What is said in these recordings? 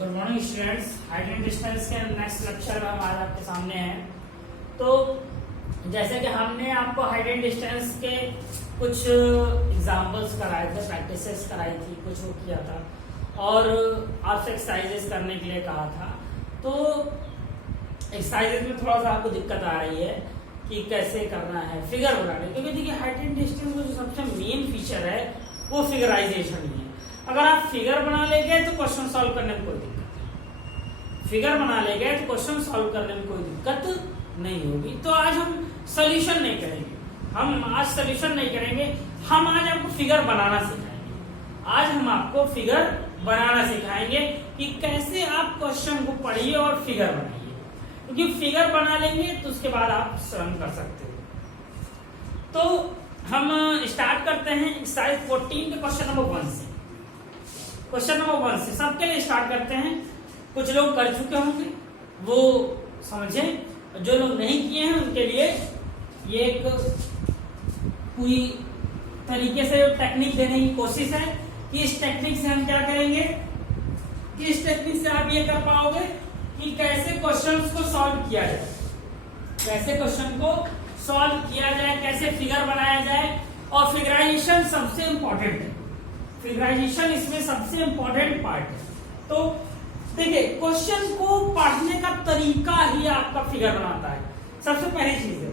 Good morning students. Height and distance के next lecture में हमारे आपके सामने है। तो जैसे कि हमने आपको हाइट एंड डिस्टेंस के कुछ एग्जांपल्स कराए थे, प्रैक्टिसेस कराई थी, कुछ वो किया था और आपसे एक्सरसाइजेस करने के लिए कहा था। तो एक्सरसाइजेस में थोड़ा सा आपको दिक्कत आ रही है कि कैसे करना है फिगर बनाने, क्योंकि देखिए हाइट एंड डिस्टेंस में जो सबसे मेन फीचर है वो फिगराइजेशन ही है। अगर आप फिगर बना ले गए तो क्वेश्चन सॉल्व करने में कोई दिक्कत नहीं, फिगर बना ले गए तो क्वेश्चन सॉल्व करने में कोई दिक्कत नहीं होगी। तो आज हम सॉल्यूशन नहीं करेंगे, हम आज सॉल्यूशन नहीं करेंगे, हम आज आपको फिगर बनाना सिखाएंगे। आज हम आपको फिगर बनाना सिखाएंगे कि कैसे आप क्वेश्चन को पढ़िए और फिगर बनाइए, क्योंकि फिगर बना लेंगे तो उसके बाद आप स्वयं कर सकते हो। तो हम स्टार्ट करते हैं एक्सरसाइज 14 के क्वेश्चन नंबर 1 से। क्वेश्चन नंबर 1 से सबके लिए स्टार्ट करते हैं। कुछ लोग कर चुके होंगे वो समझे, जो लोग नहीं किए हैं उनके लिए ये एक पूरी तरीके से टेक्निक देने की कोशिश है कि इस टेक्निक से हम क्या करेंगे, कि इस टेक्निक से आप ये कर पाओगे कि कैसे क्वेश्चंस को सॉल्व किया जाए, कैसे क्वेश्चन को सॉल्व किया जाए, कैसे फिगर बनाया जाए। और फिगराइजेशन सबसे इंपॉर्टेंट है, फिगराइजेशन इसमें सबसे इंपॉर्टेंट पार्ट है। तो देखिए क्वेश्चन को पढ़ने का तरीका ही आपका फिगर बनाता है। सबसे पहली चीज है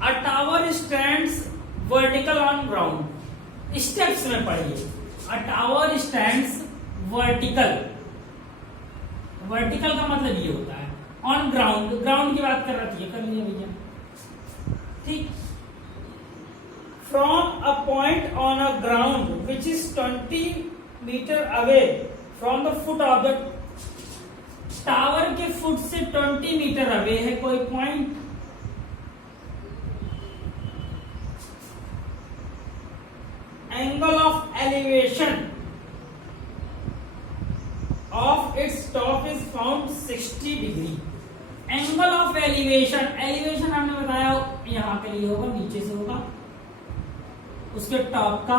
अ tower stands vertical on ground. Steps में पढ़िए, अ टावर स्टैंड्स वर्टिकल। वर्टिकल का मतलब ये होता है ऑन ग्राउंड, ग्राउंड की बात कर रहा थी, कर लिया भैया, ठीक। From a point on a ground which is 20 meter away from the foot of the tower के फुट से 20 मीटर अवे है कोई point, angle of elevation of its top is found 60 degree. Angle of elevation, elevation हमने बताया यहां के लिए होगा, नीचे से होगा, उसके टॉप का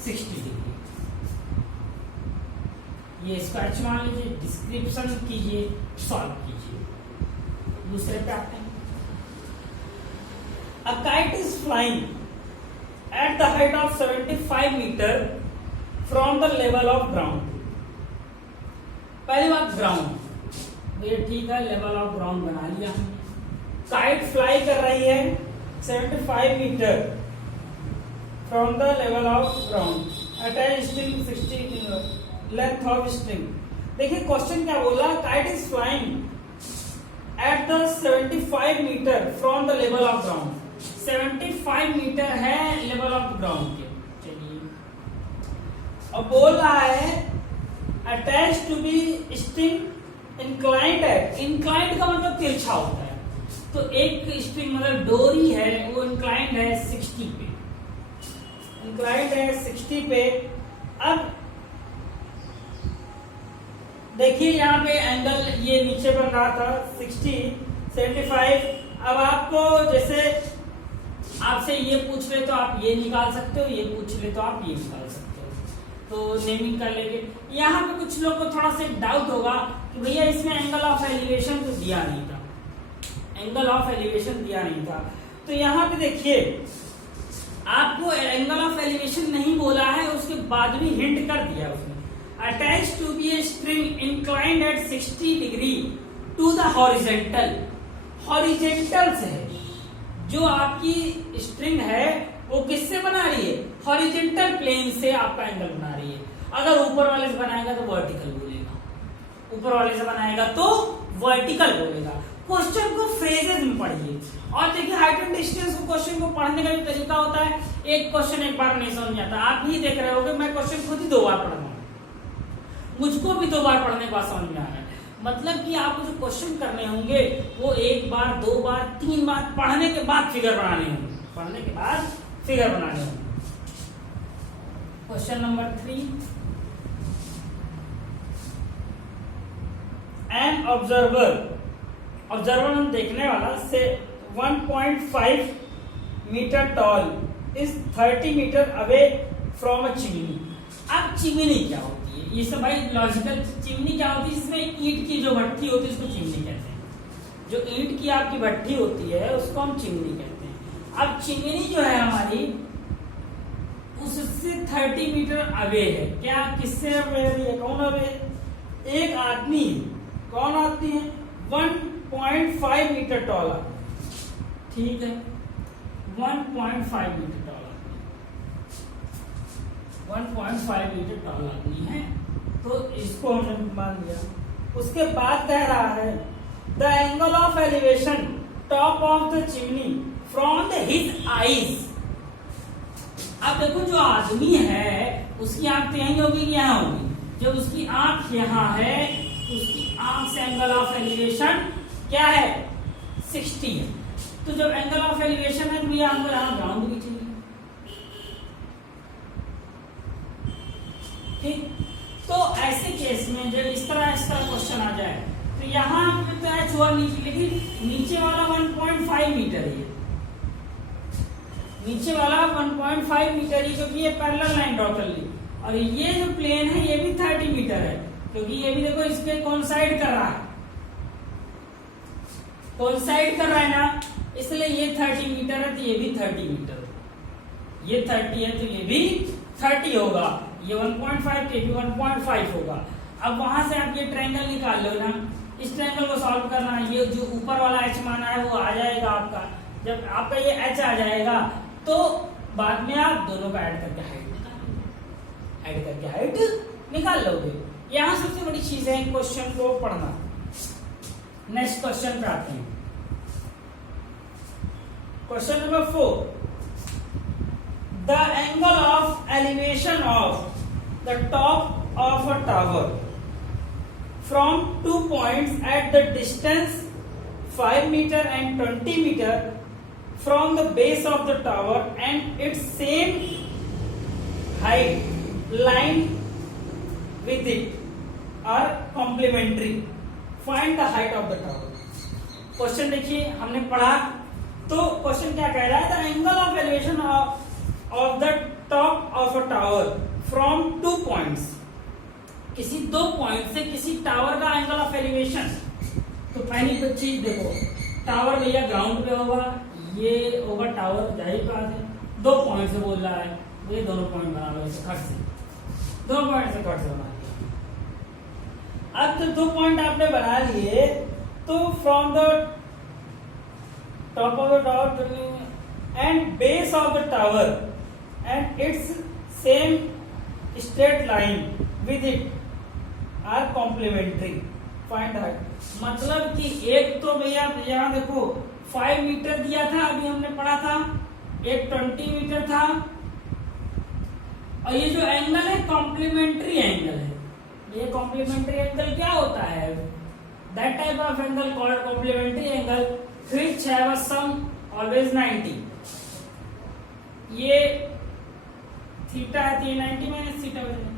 60 डिग्री। ये स्केच मान लीजिए, डिस्क्रिप्शन कीजिए, सॉल्व कीजिए। दूसरे पे आते हैं। A kite is flying at the height of 75 metre from the level of ground. पहली बात ग्राउंड, ये ठीक है, लेवल ऑफ ग्राउंड बना लिया हमने। काइट फ्लाई कर रही है 75 metre from the level of ground, attach string 60 length of string। देखिए क्वेश्चन क्या बोला, kite is flying at the 75 meter from the level of ground। 75 metre है लेवल ऑफ ग्राउंड के। चलिए अब बोल रहा है attached to be string inclined है। inclined का मतलब तिरछा होता है, तो एक स्ट्रिंग मतलब डोरी है वो inclined है 60 पे, इंक्लाइंड है 60 पे। अब देखिए यहाँ पे एंगल ये नीचे बन रहा था 60 75। अब आपको जैसे आपसे ये पूछ ले तो आप ये निकाल सकते हो, ये पूछ ले तो आप ये निकाल सकते हो, तो नेमिंग कर लेंगे। यहाँ पे कुछ लोग को थोड़ा सा डाउट होगा कि भैया इसमें एंगल ऑफ एलिवेशन तो दिया नहीं था, एंगल ऑफ एलिवेशन दिया नहीं था। तो यहाँ पे देखिए आपको एंगल ऑफ एलिवेशन नहीं बोला है, उसके बाद भी हिंट कर दिया उसने। Attach to be a string inclined at 60 degree to the horizontal. Horizontal से है, जो आपकी स्ट्रिंग है वो किससे बना रही है, हॉरिजेंटल प्लेन से आपका एंगल बना रही है। अगर ऊपर वाले से बनाएगा तो वर्टिकल बोलेगा, ऊपर वाले से बनाएगा तो वर्टिकल बोलेगा। क्वेश्चन को फ्रेजेस में पढ़िए। और देखिए हाइट एंड डिस्टेंस को क्वेश्चन को पढ़ने का जो तरीका होता है, एक क्वेश्चन एक बार नहीं समझ आता। आप ही देख रहे होगे मैं क्वेश्चन खुद ही 2 बार पढ़ रहा हूँ, मुझको भी 2 बार पढ़ने के बाद समझ में आ रहा है। मतलब कि आपको जो क्वेश्चन करने होंगे वो 1 बार 2 बार 3 बार पढ़ने के बाद फिगर बनाने होंगे, पढ़ने के बाद फिगर बनाने होंगे। Question number 3, an observer, observer हम देखने वाला से 1.5 metre tall is 30 metre away from a chimney. अब चिमनी क्या होती ये सब भाई लॉजिकल। चिमनी क्या होती है? जिसमें ईंट की जो भट्टी होती है उसको चिमनी कहते हैं। जो ईंट की आपकी भट्टी होती है उसको हम चिमनी कहते हैं। अब चिमनी जो है हमारी उससे 30 मीटर अवे है। क्या किससे अवे है? कौन अवे? एक आदमी। कौन आदमी है? 1.5 मीटर टॉल आदमी, ठीक है, 1.5 मीटर टॉल आदमी, 1.5 मीटर टॉल आदमी है, तो इसको हमने मान लिया। उसके बाद कह रहा है the angle of elevation top of the chimney from the his eyes. अब देखो जो आदमी है उसकी आंख तो यहीं होगी कि यहाँ होगी? जब उसकी आंख यहाँ है तो उसकी आंख से एंगल ऑफ एलिवेशन क्या है? 60 है। तो जब एंगल ऑफ एलिवेशन है तो ये हमको यहाँ ग्राउंड भी चाहिए, ठीक। तो ऐसे केस में जब इस तरह क्वेश्चन आ जाए तो यहाँ तो एच हुआ नीचे, लेकिन नीचे वाला 1.5 मीटर है, नीचे वाला 1.5 मीटर ही, क्योंकि ये पैरेलल लाइन ड्रॉ कर ली। और ये जो प्लेन है ये भी 30 मीटर है, क्योंकि ये भी देखो इसके कोइंसाइड कर रहा है, कोइंसाइड कर रहा है ना, इसलिए ये 30 मीटर है तो ये भी 30 मीटर, ये 30 है तो ये भी 30 होगा, ये 1.5 तो ये भी 1.5 होगा। अब वहां से आप ये ट्रायंगल निकाल लो ना, इस ट्रायंगल को सॉल्व करना, ये जो ऊपर वाला एच माना है वो आ जाएगा आपका। जब आपका ये एच आ जाएगा तो बाद में आप दोनों का ऐड करके हाइट निकाल लोगे। यहां सबसे बड़ी चीज है क्वेश्चन को पढ़ना। नेक्स्ट क्वेश्चन पे आते हैं। Question number 4, the angle of elevation of the top of a tower from 2 points at the distance 5 meter and 20 meter from the base of the tower and its same height line with it are complementary. Find the height of the tower. Question देखिए, हमने पढ़ा तो question क्या कह रहा है? The angle of elevation of the top of a tower from 2 points, किसी 2 point से किसी टावर का एंगल ऑफ एलिवेशन। तो पहली चीज देखो, टावर भैया ग्राउंड पे होगा, ये होगा टावर, जाहिर बात है 2 पॉइंट से बोल रहा है, ये दोनों पॉइंट बना लो इसे, खट से 2 पॉइंट से खट से बना लिया। अब तो 2 पॉइंट आपने बना लिए, तो from the top of the tower and base of the tower and it's same straight line with it are complementary. Find height, मतलब कि एक तो भैया यहाँ देखो 5 मीटर दिया था, अभी हमने पढ़ा था, एक 20 मीटर था, और ये जो एंगल है कॉम्प्लीमेंट्री एंगल है। ये कॉम्प्लीमेंट्री एंगल क्या होता है? That type of angle called complementary angle which have a sum always 90। ये थीटा है तो ये 90 माइनस थीटा हो जाएगा,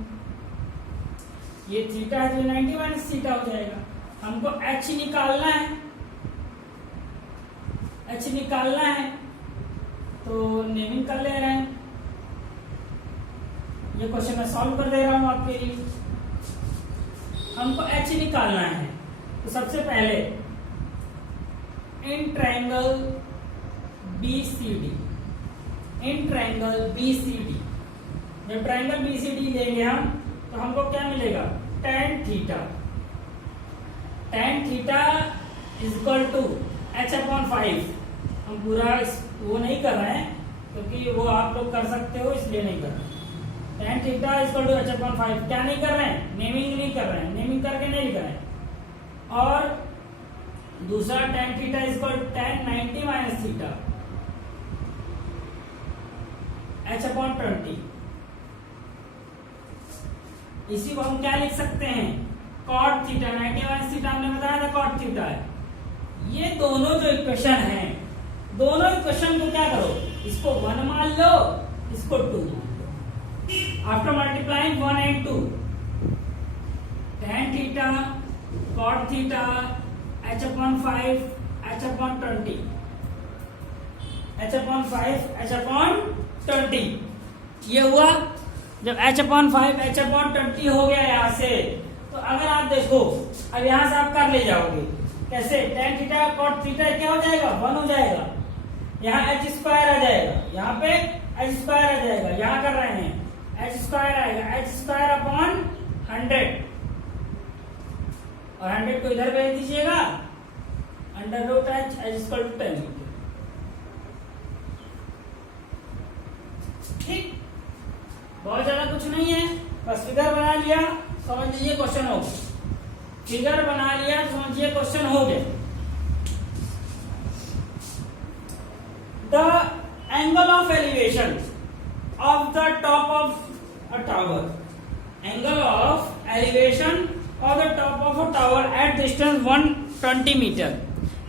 ये थीटा है तो 90 माइनस थीटा हो जाएगा। हमको एच निकालना है, एच निकालना है तो नेमिंग कर ले रहे हैं। ये क्वेश्चन मैं सॉल्व कर दे रहा हूं आपके लिए। हमको एच निकालना है तो सबसे पहले in triangle BCD, in triangle BCD, जब ट्रायंगल BCD लेंगे हम तो हमको क्या मिलेगा? tan theta, tan theta is equal to h/5। हम पूरा वो नहीं कर रहे हैं क्योंकि वो आप लोग कर सकते हो, इसलिए नहीं कर रहे। tan theta is equal to h/5 क्या नहीं कर रहे हैं? नेमिंग नहीं कर रहे हैं, नेमिंग करके नहीं लिख रहे हैं। और दूसरा tan theta is equal to tan 90 minus theta h/20। इसी को हम क्या लिख सकते हैं? cot थीटा, 90 माइनस थीटा हमने बताया था cot थीटा है। ये दोनों जो इक्वेशन हैं, दोनों इक्वेशन को क्या करो? इसको 1 मान लो, इसको 2 मान लो। After multiplying 1 and 2, tan theta cot theta h/5 h/20, h/5 h/20 ये हुआ। जब h/5 h/20 हो गया यहाँ से, तो अगर आप देखो अब यहाँ से आप कर ले जाओगे कैसे, tan थीटा cot थीटा क्या हो जाएगा 1 हो जाएगा, यहाँ h स्क्वायर आ जाएगा, यहाँ पे h स्क्वायर आ जाएगा, यहाँ कर रहे हैं h स्क्वायर आएगा, h स्क्वायर अपॉन 100 और 100 को इधर भेज दीजिएगा, under root h equal to 10 metre. ठीक, बहुत ज्यादा कुछ नहीं है, बस फिगर बना लिया, समझ लीजिए क्वेश्चन हो गया। फिगर बना लिया, समझिए क्वेश्चन हो गया। The angle of elevation of the top of a tower, angle of elevation of the top of a tower at distance 120 metre,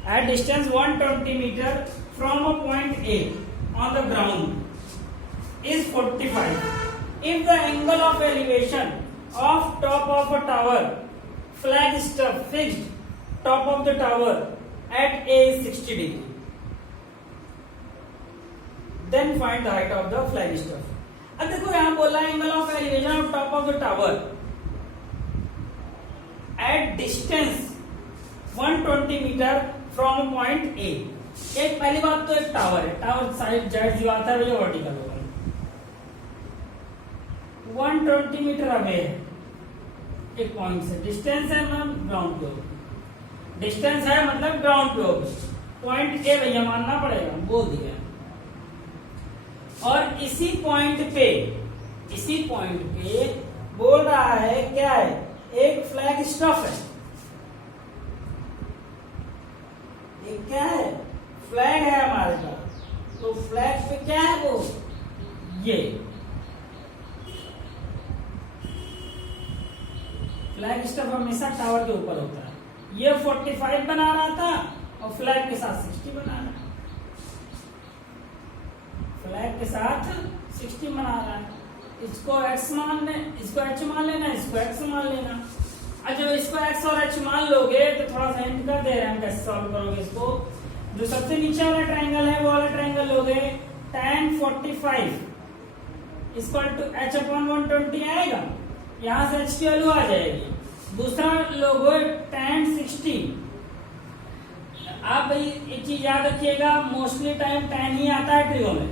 at distance 120 metre from a point A on the ground is 45. If the angle of elevation of top of a tower, flag stuff fixed top of the tower at A is 60 degree, then find the height of the flag stuff. अब देखो यहाँ बोला angle of elevation of top of the tower at distance 120 metre from point A. एक पहली बात तो एक tower है, टावर साइड जेड जो आता है वो वर्टिकल होगा, 120 मीटर अवे है एक पॉइंट से, डिस्टेंस है मतलब ग्राउंड पे होगी, डिस्टेंस है मतलब ग्राउंड पे होगी, पॉइंट ए भैया मानना पड़ेगा, बोल दिया। और इसी पॉइंट पे बोल रहा है क्या है, एक फ्लैग स्टफ है, एक क्या है फ्लैग है हमारे पास, तो फ्लैग पे क्या है वो ये फ्लैग स्टफ हमेशा टावर के ऊपर होता है, ये 45 बना रहा था और फ्लैग के साथ 60 बना रहा है, फ्लैग के साथ 60 बना रहा है, इसको x मान ले, इसको h मान लेना, इसको x मान लेना। अब जब इसको x और h मान लोगे तो थोड़ा सा हिंट कर दे रहे हैं कैसे सॉल्व करोगे इसको। जो सबसे नीचे वाला ट्रायंगल है वो वाला ट्रायंगल लोगे, tan 45 इक्वल टू h/120 आएगा, यहाँ से h की वैल्यू आ जाएगी। दूसरा लोगो tan 60, आप भाई एक चीज याद रखिएगा, मोस्टली टाइम tan ही आता है ट्रिगो में,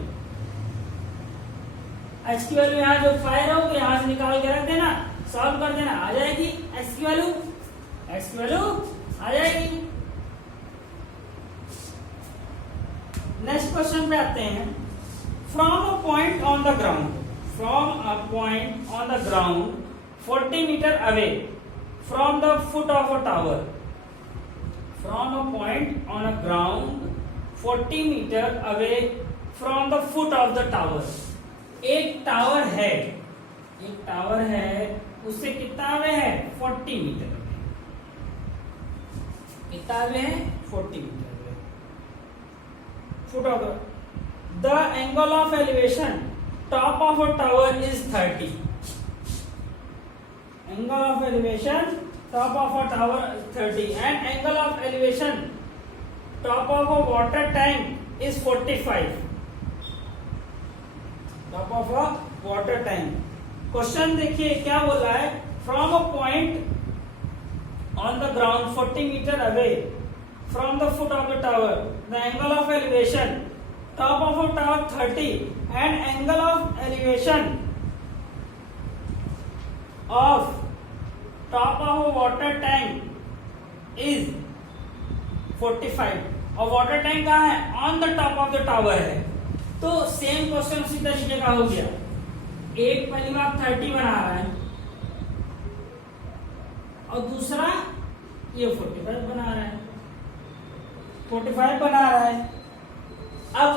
h की वैल्यू यहाँ जो 5 होगी यहाँ से निकाल के रख देना, सॉल्व कर देना, आ जाएगी x की वैल्यू आ जाएगी। नेक्स्ट क्वेश्चन पे आते हैं। From a point on the ground 40 metre away from the foot of a tower, from a point on a ground 40 metre away from the foot of the tower. एक tower है उससे कितना away है 40 metre, कितना away है 40 metre foot of the angle of elevation top of a tower is 30, angle of elevation top of a tower 30 and angle of elevation top of a water tank is 45, top of a water tank। Question देखिए क्या बोला है, from a point on the ground 40 meter away from the foot of the tower, the angle of elevation top of a tower 30 and angle of elevation of top of a water tank is 45 और water tank कहाँ है on the top of the tower है। तो same question उसी तरीके का हो गया, एक पहली बार 30 बना रहा है और दूसरा ये 45 बना रहा है, 45 बना रहा है। अब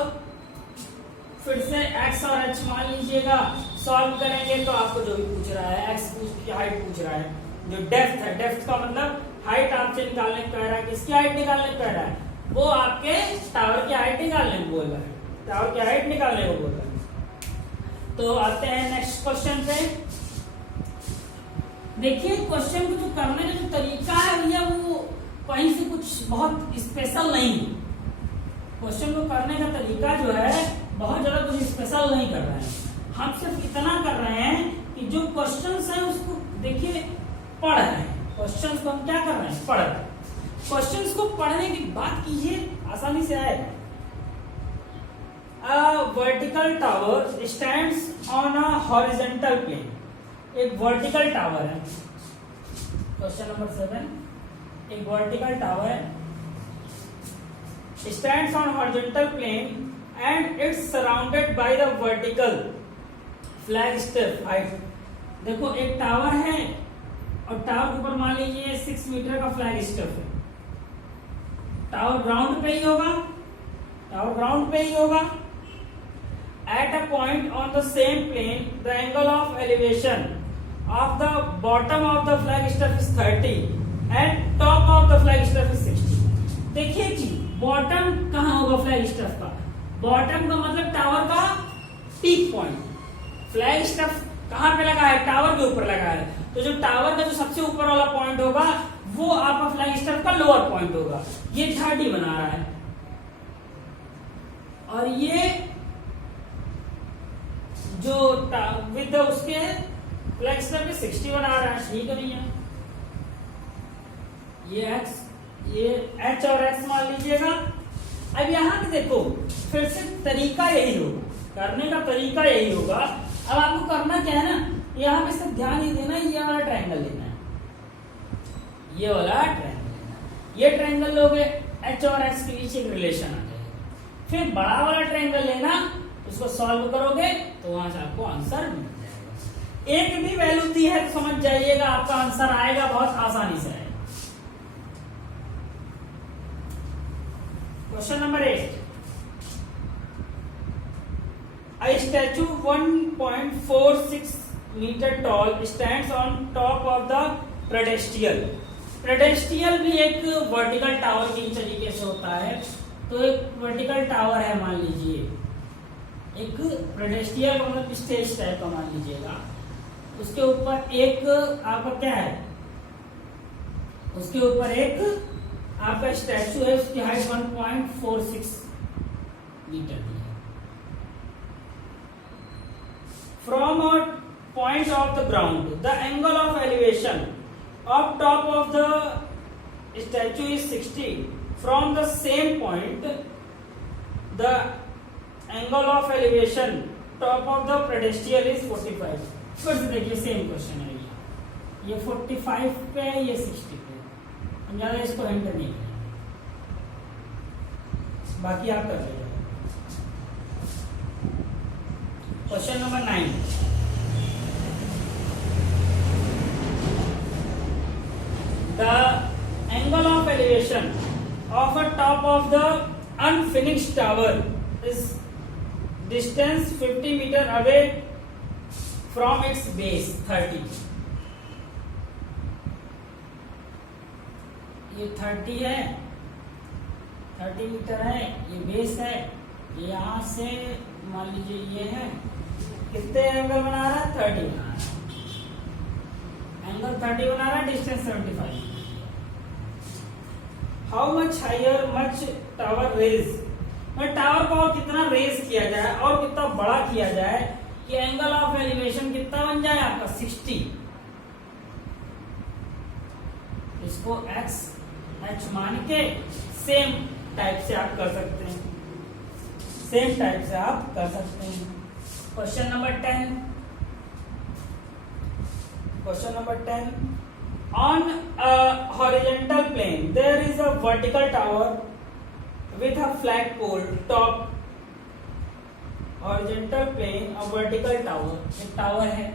फिर से x और h मान लीजिएगा, सॉल्व करेंगे तो आपको जो भी पूछ रहा है, x की हाइट पूछ रहा है, जो डेप्थ है, डेप्थ का मतलब हाइट आपसे निकालने को कह रहा है, किसकी हाइट निकालने को कह रहा है, वो आपके टावर की हाइट निकालने को बोल रहा है, टावर की हाइट निकालने को बोल रहा है। तो आते हैं नेक्स्ट क्वेश्चन पे। देखिए क्वेश्चन को जो करने का जो तरीका है भैया वो कहीं से कुछ बहुत स्पेशल नहीं है, क्वेश्चन को करने का तरीका जो है बहुत ज्यादा कुछ स्पेशल नहीं कर रहे हैं, हम सिर्फ इतना कर रहे हैं क्वेश्चंस है उसको देखिए पढ़ रहे हैं, क्वेश्चंस को हम क्या कर रहे हैं, पढ़ रहे हैं। क्वेश्चंस को पढ़ने की बात कीजिए, आसानी से आएगा। A vertical tower stands on a horizontal plane. एक वर्टिकल टावर है, क्वेश्चन नंबर 7, एक वर्टिकल टावर है, stands on horizontal plane and it's surrounded by the vertical flagstaff height. देखो एक टावर है और टावर के ऊपर मान लीजिए 6 मीटर का फ्लैग स्टफ है। टावर ग्राउंड पे ही होगा, टावर ग्राउंड पे ही होगा। At a point on the same plane, the angle of elevation of the bottom of the flagstaff is 30 and top of the flagstaff is 60. देखिए कि bottom कहाँ होगा फ्लैगस्टफ का, बॉटम का मतलब टावर का पीक पॉइंट। फ्लैगस्टफ कहाँ पे लगा है, टावर के ऊपर लगा है, तो जो टावर का जो सबसे ऊपर वाला पॉइंट होगा वो आपका फ्लैगस्टफ का लोअर पॉइंट होगा। ये 30 बना रहा है और ये जो विद उसके फ्लैगस्टफ पे 60 बना रहा है। ठीक है भैया, ये एच और एक्स मान लीजिएगा। अब यहाँ पे देखो फिर से तरीका यही होगा, करने का तरीका यही होगा। अब आपको करना क्या है ना, यहाँ पे सिर्फ ध्यान ही देना, ये वाला ट्रायंगल लेना है, ये वाला ट्रायंगल लेना है। ये ट्रायंगल लोगे एच और एक्स के बीच एक रिलेशन आ जाएगा। फिर बड़ा वाला ट्रायंगल लेना, उसको सॉल्व करोगे तो वहां से आपको आंसर मिल जाएगा। एक भी वैल्यू दी है तो समझ जाइएगा आपका आंसर आएगा, बहुत आसानी से आएगा। Question number 8, A statue 1.46 meter tall stands on top of the pedestal. Pedestal भी एक वर्टिकल टावर की तरीके से होता है। तो एक वर्टिकल टावर है मान लीजिए, एक पेडेस्टियल मतलब स्टेज टाइप का मान लीजिएगा, उसके ऊपर एक आपका क्या है, उसके ऊपर एक आपका स्टैचू है, उसकी हाइट 1.46 मीटर की है। From a point of the ground the angle of elevation of top of the statue is 60। From the same point the angle of elevation top of the pedestal is 45। फिर से देखिए same question है, ये 45 पे है, ये 60 पे। हम ज्यादा इसको एंटर नहीं करें, बाकी आप कर लीजिए। Question number 9, the angle of elevation of a top of the unfinished tower is distance 50 metre away from its base 30। ये 30 है, 30 मीटर है, ये बेस है, ये यहां से मान लीजिए ये है, कितने एंगल बना रहा है, 30 बना रहा है, एंगल 30 बना रहा है, distance 75। How much higher much tower raise, tower को और कितना रेज किया जाए और कितना बड़ा किया जाए कि एंगल ऑफ एलिवेशन कितना बन जाए आपका 60। इसको एक्स एच मान के सेम टाइप से आप कर सकते हैं, सेम टाइप से आप कर सकते हैं। Question number 10, question number 10, on a horizontal plane there is a vertical tower with a flagpole top, horizontal plane a vertical tower, एक टावर है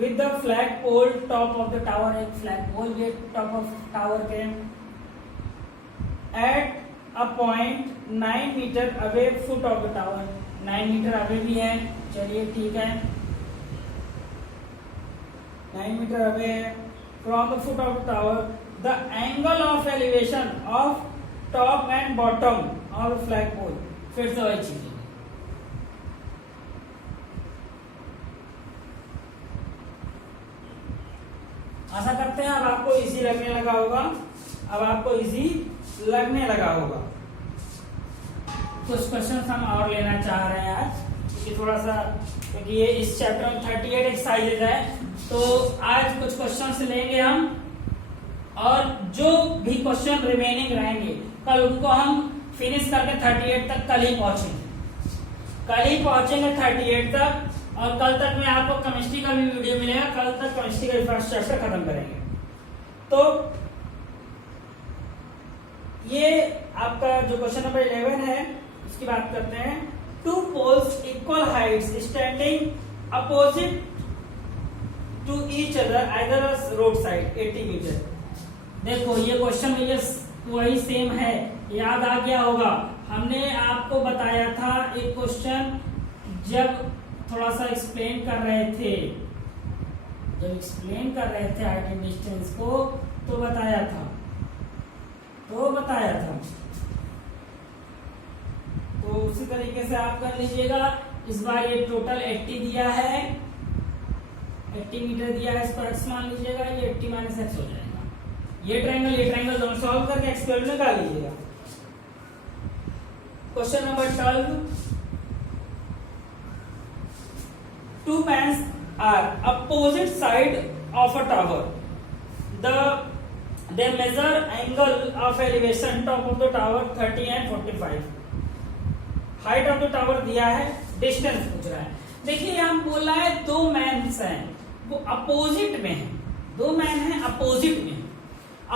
with the flagpole top of the tower, एक flagpole भी top of tower के at a point 9 meter away foot of the tower, 9 metre away भी है, चलिए ठीक है, 9 मीटर अवे है from the foot of the tower, the angle of elevation of top and bottom of the flagpole, फिर से वही चीज है। आशा करते हैं अब आपको इजी लगने लगा होगा, अब आपको इजी लगने लगा होगा। कुछ क्वेश्चन हम और लेना चाह रहे हैं आज, क्योंकि थोड़ा सा क्योंकि ये इस चैप्टर में 38 एक्सरसाइजेज है। तो आज कुछ क्वेश्चंस लेंगे हम, और जो भी क्वेश्चन रिमेनिंग रहेंगे कल उनको हम फिनिश करके 38 तक कल ही पहुंचेंगे 38 तक। और कल तक में आपको केमिस्ट्री का भी वीडियो मिलेगा, कल तक केमिस्ट्री का फर्स्ट चैप्टर खत्म करेंगे। तो ये आपका जो क्वेश्चन नंबर 11 है उसकी बात करते हैं। Two poles equal heights standing opposite to each other either road side 80 metre. देखो ये क्वेश्चन ये वही सेम है, याद आ गया होगा। हमने आपको बताया था एक क्वेश्चन जब थोड़ा सा एक्सप्लेन कर रहे थे, हाइट एंड डिस्टेंस को, तो बताया था तो उसी तरीके से आप कर लीजिएगा। इस बार ये टोटल 80 दिया है, 80 मीटर दिया है, इसको x मान लीजिएगा, ये 80 माइनस एक्स हो जाएगा। ये ट्रायंगल दोनों सॉल्व करके एक्स की वैल्यू निकाल लीजिएगा। Question number 12, two men are opposite side of a tower. They measure angle of elevation top of the tower 30 and 45. Height of the tower दिया है, डिस्टेंस पूछ रहा है। देखिए हम बोला है दो मैन्स हैं, वो अपोजिट में है, दो मैन हैं अपोजिट में।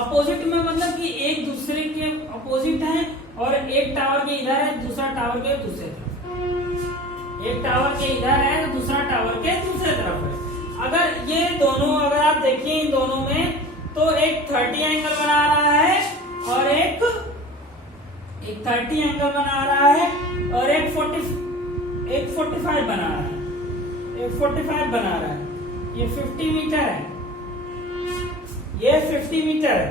अपोजिट में मतलब कि एक दूसरे के अपोजिट हैं, और एक टावर के इधर है, दूसरा टावर के दूसरे तरफ। एक टावर के इधर है तो दूसरा टावर के दूसरे तरफ है। अगर ये दोनों, अगर आप देखिए इन दोनों में, तो एक 30 एंगल बना रहा है और एक 30 एंगल बना रहा है, और एक 45 बना रहा है, एक 45 बना रहा है। ये 50 मीटर है, ये 50 मीटर है।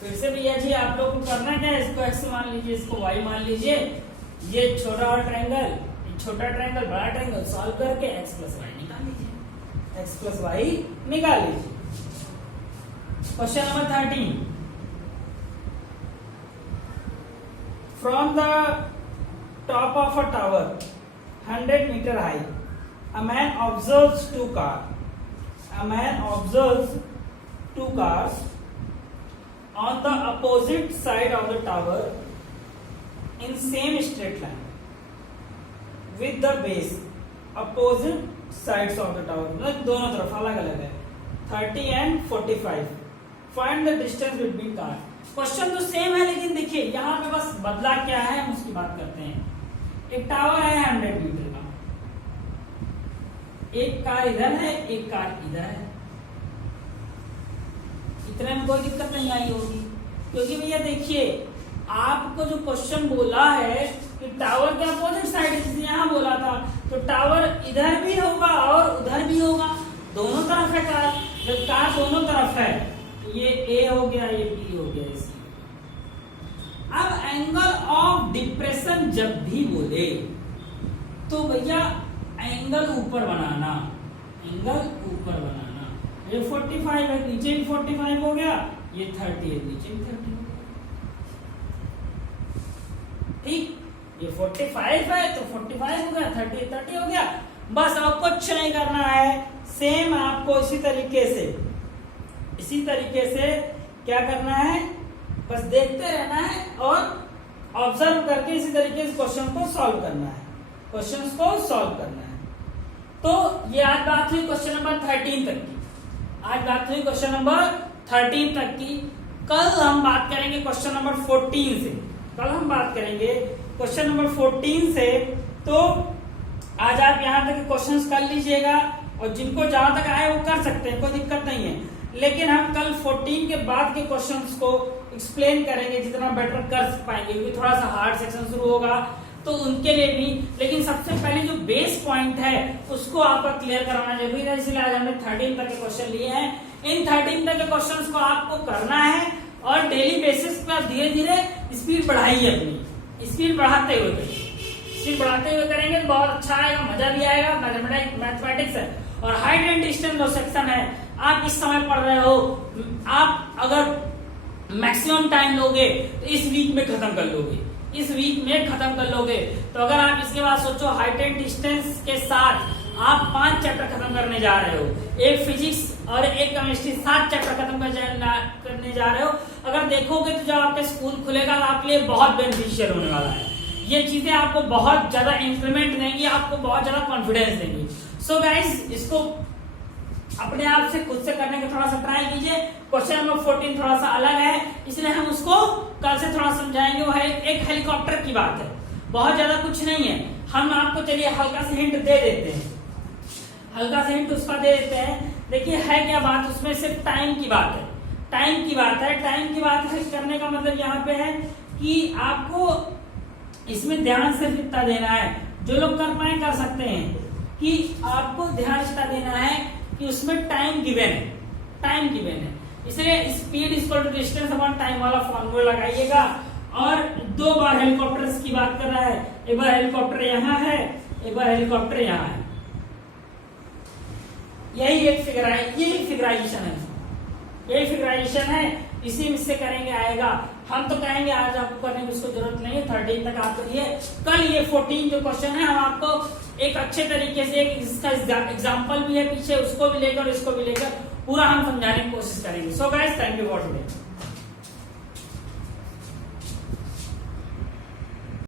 फिर से भैया जी आप लोग को करना क्या है, इसको x मान लीजिए, इसको y मान लीजिए। ये छोटा और ट्रायंगल, छोटा ट्रायंगल बड़ा ट्रायंगल सॉल्व करके x प्लस वाई निकाल लीजिए। Question number 13, from the top of a tower 100 metre high, a man observes two cars on the opposite side of the tower in same straight line with the base opposite sides of the tower, मतलब दोनों तरफ अलग अलग है, 30 and 45. Find the distance between cars. Question तो same है, लेकिन देखिए यहाँ पे बस बदला क्या है हम उसकी बात करते हैं। एक टावर है 100 मीटर का, एक कार इधर है, एक कार इधर है। इतने में कोई दिक्कत नहीं आई होगी, क्योंकि भैया देखिए आपको जो क्वेश्चन बोला है कि टावर के अपोजिट साइड, जैसे यहाँ बोला था, तो टावर इधर भी होगा और उधर भी होगा, दोनों तरफ है कार। जब कार दोनों तरफ है, ये A हो गया, ये B हो गया, इसी। अब एंगल ऑफ डिप्रेशन जब भी बोले तो भैया एंगल ऊपर बनाना, ये 45 है, नीचे भी 45 हो गया, ये 30 है, नीचे भी 30 हो गया। ठीक, ये 45 है तो 45 हो गया, 30 हो गया। बस अब कुछ नहीं करना है, सेम आपको इसी तरीके से क्या करना है, बस देखते रहना है और ऑब्जर्व करके इसी तरीके से क्वेश्चन को सॉल्व करना है, तो ये आज बात हुई क्वेश्चन नंबर 13 तक की। कल हम बात करेंगे क्वेश्चन नंबर 14 से। तो आज आप यहाँ तक क्वेश्चंस कर लीजिएगा, और जिनको जहां तक आए वो कर सकते हैं, कोई दिक्कत नहीं है। लेकिन हम कल 14 के बाद के क्वेश्चंस को एक्सप्लेन करेंगे जितना बेटर कर पाएंगे, क्योंकि थोड़ा सा हार्ड सेक्शन शुरू होगा तो उनके लिए भी। लेकिन सबसे पहले जो बेस पॉइंट है उसको आपका क्लियर कराना जरूरी है, इसलिए आज हमने 13 तक के क्वेश्चन लिए हैं। इन 13 तक के क्वेश्चंस को आपको करना है, और डेली बेसिस पर धीरे धीरे स्पीड बढ़ाइए, अपनी स्पीड बढ़ाते हुए करेंगे तो बहुत अच्छा आएगा, मजा भी आएगा। मैथमेटिक्स है और हाइट एंड डिस्टेंस जो सेक्शन है, आप इस समय पढ़ रहे हो, आप अगर मैक्सिमम टाइम लोगे तो इस वीक में खत्म कर लोगे, तो अगर आप इसके बाद सोचो हाइट एंड डिस्टेंस के साथ करने जा रहे हो, एक फिजिक्स और एक केमिस्ट्री 7 चैप्टर खत्म करने जा रहे हो, अगर देखोगे तो जब आपका स्कूल खुलेगा तो आपके लिए बहुत बेनिफिशियल होने वाला है। ये चीजें आपको बहुत ज्यादा इंक्रीमेंट देंगी, आपको बहुत ज्यादा कॉन्फिडेंस देंगी। सो गाइस, इसको अपने आप से खुद से करने का थोड़ा सा ट्राई कीजिए। क्वेश्चन नंबर 14 थोड़ा सा अलग है, इसलिए हम उसको कल से थोड़ा समझाएंगे। वो है एक हेलीकॉप्टर की बात है, बहुत ज्यादा कुछ नहीं है। हम आपको चलिए हल्का सा हिंट दे देते हैं, हल्का सा हिंट उसका दे देते हैं। देखिए है क्या बात, उसमें सिर्फ टाइम की बात है, टाइम की बात है। टाइम की बात है करने का मतलब यहाँ पे है कि आपको इसमें ध्यान सिर्फ इतना देना है, जो लोग कर पाए कर सकते हैं, कि आपको ध्यान इतना देना है कि उसमें टाइम गिवन है, टाइम गिवन है। इसलिए speed equal to distance upon time वाला फॉर्मूला लगाइएगा। और 2 बार हेलीकॉप्टर्स की बात कर रहा है, एक बार हेलीकॉप्टर यहाँ है, एक बार हेलीकॉप्टर यहाँ है। यही एक फिगर है, यही फिगराइजेशन है, यही फिगराइजेशन है, इसी से करेंगे आएगा। हम तो कहेंगे आज आपको करने की उसको जरूरत नहीं है, 13 तक आप करिए। कल ये 14 जो क्वेश्चन है हम आपको एक अच्छे तरीके से, एक इसका एग्जाम्पल भी है पीछे, उसको भी लेकर इसको भी लेकर पूरा हम समझाने की कोशिश करेंगे। So guys, thank you for today.